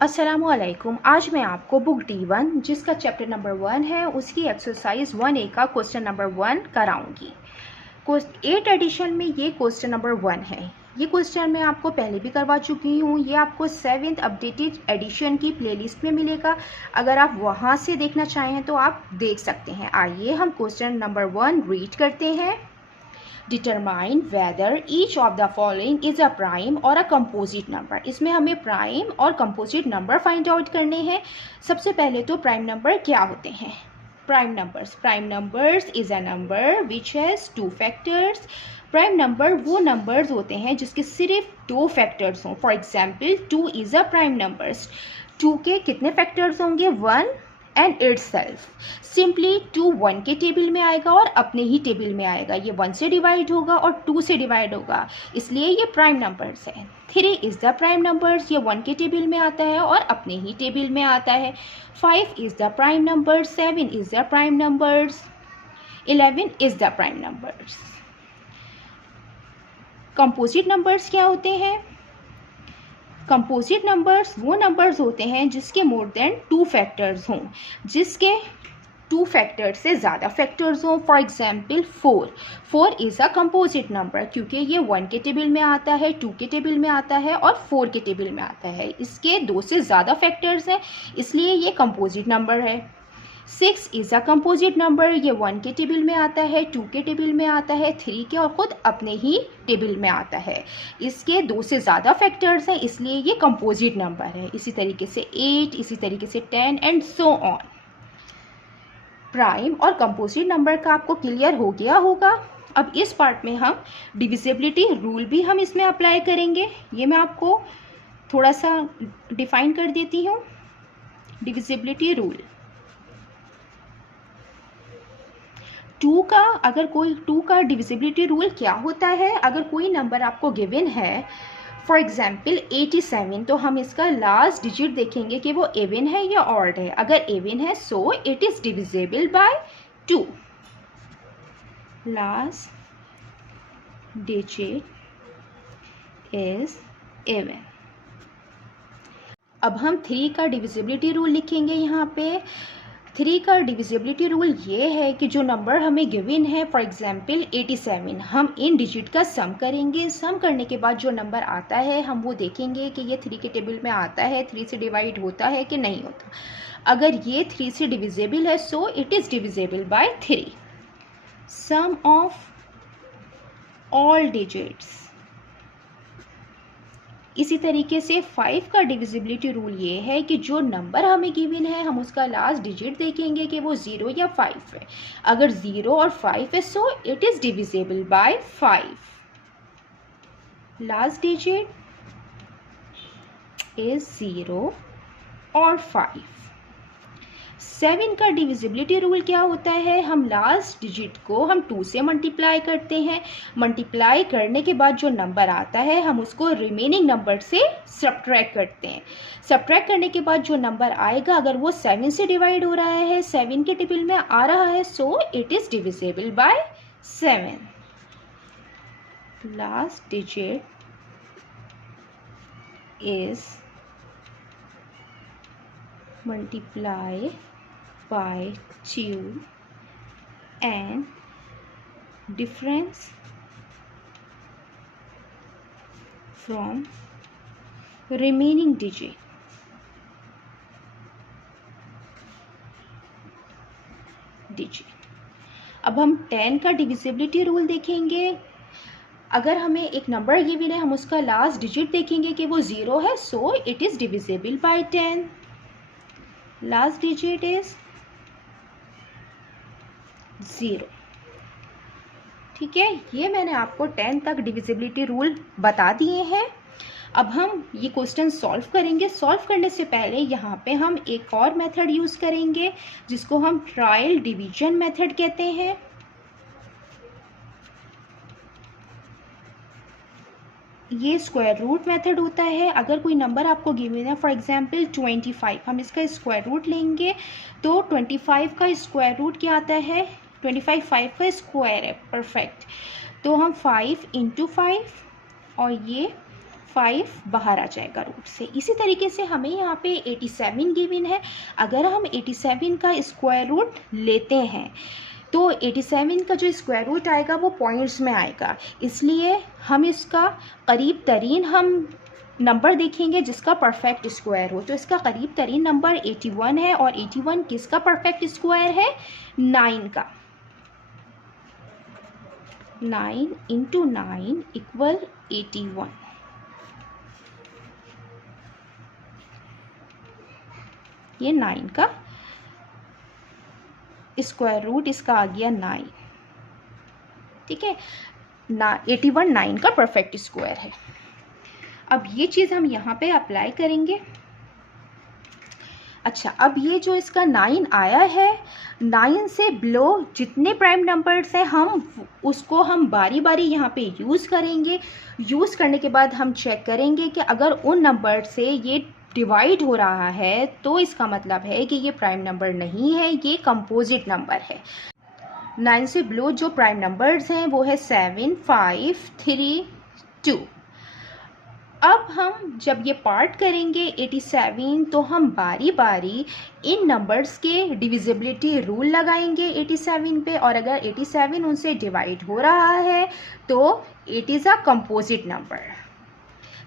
अस्सलामुअलैकुम। आज मैं आपको बुक D1 जिसका चैप्टर नंबर 1 है उसकी एक्सरसाइज 1A का क्वेश्चन नंबर 1 कराऊंगी। 8 एडिशन में ये क्वेश्चन नंबर 1 है। ये क्वेश्चन मैं आपको पहले भी करवा चुकी हूँ। ये आपको 7th अपडेटेड एडिशन की प्लेलिस्ट में मिलेगा। अगर आप वहाँ से देखना चाहें तो आप देख सकते हैं। आइए हम क्वेश्चन नंबर 1 रीड करते हैं। Determine whether each of the following is a prime और अ कंपोजिट नंबर। इसमें हमें प्राइम और कंपोजिट नंबर फाइंड आउट करने हैं। सबसे पहले तो प्राइम नंबर क्या होते हैं? Prime numbers is a number which has 2 factors. Prime number वो नंबर्स होते हैं जिसके सिर्फ 2 फैक्टर्स हों। For example 2 is a prime numbers. 2 के कितने फैक्टर्स होंगे? 1 एंड इटसेल्फ। सिंपली 2 1 के टेबल में आएगा और अपने ही टेबल में आएगा। ये 1 से डिवाइड होगा और 2 से डिवाइड होगा, इसलिए ये प्राइम नंबर्स है। 3 इज़ द प्राइम नंबर्स। ये 1 के टेबल में आता है और अपने ही टेबल में आता है। 5 is the prime number. 7 is the prime numbers. 11 is the prime numbers. Composite numbers क्या होते हैं? कंपोजिट नंबर्स वो नंबर्स होते हैं जिसके मोर देन 2 फैक्टर्स हों, जिसके 2 फैक्टर्स से ज़्यादा फैक्टर्स हों। For example 4 is a composite number क्योंकि ये 1 के टेबल में आता है, 2 के टेबल में आता है और 4 के टेबल में आता है। इसके 2 से ज़्यादा फैक्टर्स हैं, इसलिए ये कंपोजिट नंबर है। 6 इज़ अ कंपोजिट नंबर। ये 1 के टेबल में आता है, 2 के टेबल में आता है, 3 के और ख़ुद अपने ही टेबल में आता है। इसके 2 से ज़्यादा फैक्टर्स हैं, इसलिए ये कंपोजिट नंबर है। इसी तरीके से 8, इसी तरीके से 10 एंड सो ऑन। प्राइम और कंपोजिट नंबर का आपको क्लियर हो गया होगा। अब इस पार्ट में हम डिविजिबिलिटी रूल भी हम इसमें अप्लाई करेंगे। ये मैं आपको थोड़ा सा डिफाइन कर देती हूँ। डिविजिबिलिटी रूल 2 का डिविजिबिलिटी रूल क्या होता है? अगर कोई नंबर आपको गिवन है, फॉर एग्जाम्पल 87, तो हम इसका लास्ट डिजिट देखेंगे कि वो इवन है या ऑड है। अगर इवन है so it is divisible bye 2। Last digit is even. अब हम 3 का डिविजिबिलिटी रूल लिखेंगे। यहाँ पे 3 का डिविजिबिलिटी रूल ये है कि जो नंबर हमें गिवन है, फॉर एग्जाम्पल 87, हम इन डिजिट का सम करेंगे। सम करने के बाद जो नंबर आता है हम वो देखेंगे कि ये 3 के टेबल में आता है, 3 से डिवाइड होता है कि नहीं होता। अगर ये 3 से डिविजिबल है so it is divisible by 3। Sum of all digits. इसी तरीके से 5 का डिविजिबिलिटी रूल ये है कि जो नंबर हमें गिवन है हम उसका लास्ट डिजिट देखेंगे कि वो 0 या 5 है। अगर 0 और 5 है so it is divisible bye 5। Last digit is 0 और 5। 7 का डिविजिबिलिटी रूल क्या होता है? हम लास्ट डिजिट को हम 2 से मल्टीप्लाई करते हैं। मल्टीप्लाई करने के बाद जो नंबर आता है हम उसको रिमेनिंग नंबर से सब्ट्रैक्ट करते हैं। सब्ट्रैक्ट करने के बाद जो नंबर आएगा अगर वो 7 से डिवाइड हो रहा है, 7 के टेबल में आ रहा है, so it is divisible bye 7। Last digit is multiply by 2 and difference from remaining digit। अब हम 10 का डिविजिबिलिटी रूल देखेंगे। अगर हमें एक नंबर गिवन है हम उसका लास्ट डिजिट देखेंगे कि वो 0 है, so it is divisible bye 10। Last digit is 0। ठीक है, ये मैंने आपको 10 तक डिविजिबिलिटी रूल बता दिए हैं। अब हम ये क्वेश्चन सॉल्व करेंगे। सॉल्व करने से पहले यहाँ पे हम एक और मेथड यूज़ करेंगे जिसको हम ट्रायल डिवीजन मेथड कहते हैं। ये स्क्वायर रूट मेथड होता है। अगर कोई नंबर आपको गिवन है, फॉर एग्जांपल 25, हम इसका स्क्वायर रूट लेंगे तो 25 का स्क्वायर रूट क्या आता है? 25 5 का स्क्वायर है, परफेक्ट। तो हम 5 × 5 और ये 5 बाहर आ जाएगा रूट से। इसी तरीके से हमें यहाँ पे 87 गिवन है। अगर हम 87 का स्क्वायर रूट लेते हैं तो 87 का जो स्क्वायर रूट आएगा वो पॉइंट्स में आएगा, इसलिए हम इसका करीब तरीन हम नंबर देखेंगे जिसका परफेक्ट स्क्वायर हो। तो इसका करीब तरीन नंबर 81 है, और 81 किसका परफेक्ट स्क्वायर है? 9 का। 9 × 9 = 81। ये 9 का स्क्वायर रूट इसका आ गया 9। ठीक है, 81 9 का परफेक्ट स्क्वायर है। अब ये चीज़ हम यहाँ पे अप्लाई करेंगे। अच्छा, अब ये जो इसका 9 आया है, 9 से बिलो जितने प्राइम नंबर्स हैं उसको हम बारी बारी यहाँ पे यूज़ करेंगे। यूज़ करने के बाद हम चेक करेंगे कि अगर उन नंबर से ये डिवाइड हो रहा है तो इसका मतलब है कि ये प्राइम नंबर नहीं है, ये कंपोजिट नंबर है। 9 से बिलो जो प्राइम नंबर्स हैं वो है 7, 5, 3, 2। अब हम जब ये पार्ट करेंगे 87, तो हम बारी बारी इन नंबर्स के डिविजिबिलिटी रूल लगाएंगे 87 पे, और अगर 87 उनसे डिवाइड हो रहा है तो it is a composite number.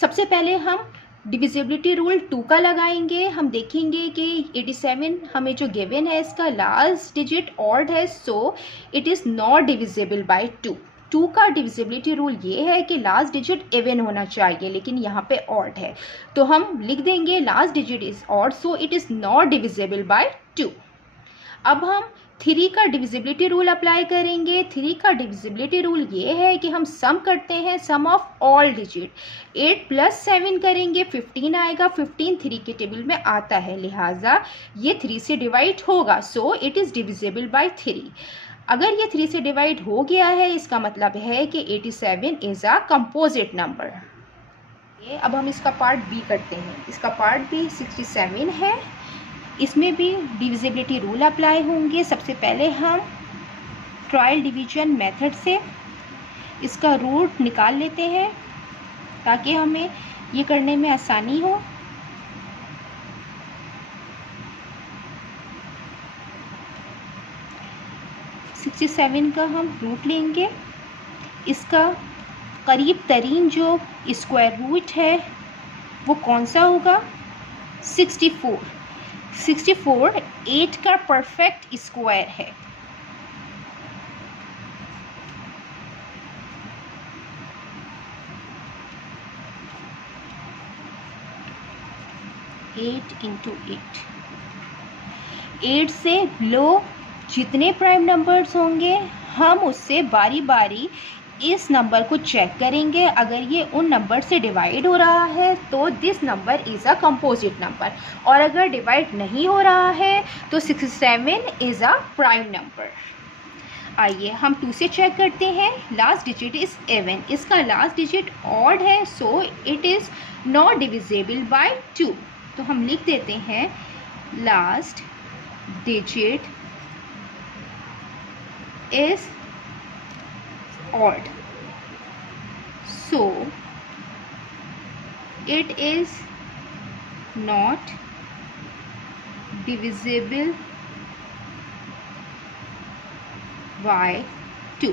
सबसे पहले हम डिविजिबिलिटी रूल 2 का लगाएंगे। हम देखेंगे कि 87 हमें जो गिवन है इसका लास्ट डिजिट ऑड है, so it is not divisible by 2। 2 का डिविजिबिलिटी रूल ये है कि लास्ट डिजिट इवन होना चाहिए, लेकिन यहाँ पे ऑड है, तो हम लिख देंगे last digit is odd, so it is not divisible by 2। अब हम 3 का डिविजिबिलिटी रूल अप्लाई करेंगे। 3 का डिविजिबिलिटी रूल ये है कि हम सम करते हैं सम ऑफ ऑल डिजिट। 8 + 7 करेंगे 15 आएगा। 15 3 के टेबल में आता है, लिहाजा ये 3 से डिवाइड होगा, सो इट इज़ डिविजिबल बाय 3। अगर ये 3 से डिवाइड हो गया है इसका मतलब है कि 87 इज़ अ कंपोजिट नंबर। ये अब हम इसका पार्ट बी करते हैं। इसका पार्ट बी 67 है। इसमें भी डिविजिबिलिटी रूल अप्लाई होंगे। सबसे पहले हम ट्रायल डिवीजन मेथड से इसका रूट निकाल लेते हैं ताकि हमें ये करने में आसानी हो। सिक्सटी 67 का हम रूट लेंगे। इसका करीब तरीन जो स्क्वायर रूट है वो कौन सा होगा? 64। 64 8 का परफेक्ट स्क्वायर है। एट इंटू 8 से बिलो जितने प्राइम नंबर्स होंगे हम उससे बारी बारी इस नंबर को चेक करेंगे। अगर ये उन नंबर से डिवाइड हो रहा है तो this number is a composite number, और अगर डिवाइड नहीं हो रहा है तो 67 इज़ अ प्राइम नंबर। आइए हम 2 से चेक करते हैं। Last digit is 7। इसका लास्ट डिजिट ऑड है, so it is not divisible by 2। तो हम लिख देते हैं last digit is odd, so it is not divisible by 2।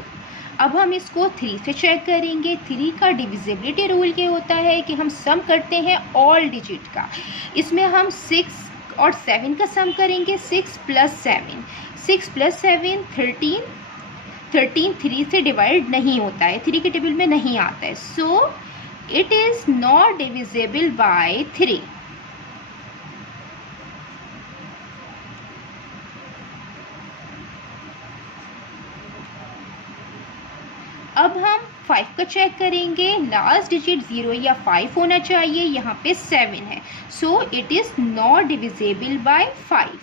अब हम इसको 3 से चेक करेंगे। 3 का डिविजिबिलिटी रूल क्या होता है कि हम सम करते हैं ऑल डिजिट का। इसमें हम 6 और 7 का सम करेंगे। 6 + 7, 6 + 7 13। 13 3 से डिवाइड नहीं होता है, 3 के टेबल में नहीं आता है, so it is not divisible by 3। अब हम 5 का चेक करेंगे। लास्ट डिजिट 0 या 5 होना चाहिए, यहाँ पे 7 है, so it is not divisible by 5।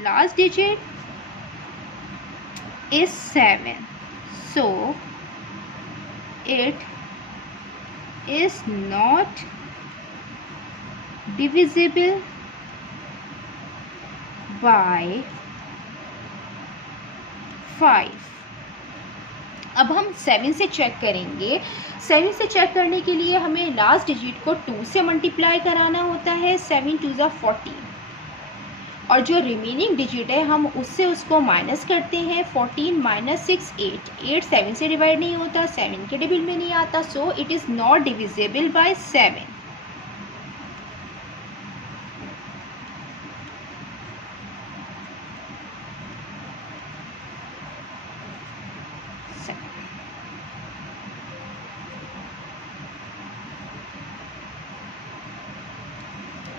Last digit is 7, so it is not divisible by 5। अब हम 7 से चेक करेंगे। 7 से चेक करने के लिए हमें लास्ट डिजिट को 2 से मल्टीप्लाई कराना होता है। 7 2 ज़ा 14, और जो रिमेनिंग डिजिट है हम उससे उसको माइनस करते हैं। 14 माइनस 6 8, 8 7 से डिवाइड नहीं होता, 7 के टेबल में नहीं आता, सो it is not divisible by 7।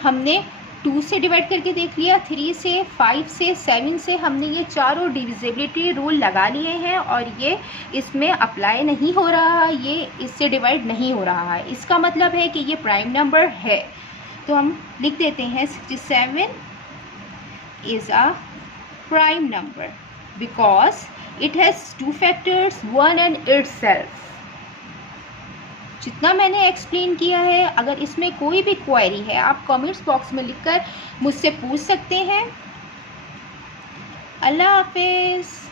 हमने 2 से डिवाइड करके देख लिया, 3 से, 5 से, 7 से, हमने ये चारों डिविजिबिलिटी रूल लगा लिए हैं और ये इसमें अप्लाई नहीं हो रहा है, ये इससे डिवाइड नहीं हो रहा है। इसका मतलब है कि ये प्राइम नंबर है। तो हम लिख देते हैं 67 is a prime number because it has 2 factors 1 and itself. जितना मैंने एक्सप्लेन किया है, अगर इसमें कोई भी क्वेरी है आप कमेंट्स बॉक्स में लिखकर मुझसे पूछ सकते हैं। अल्लाह हाफिज़।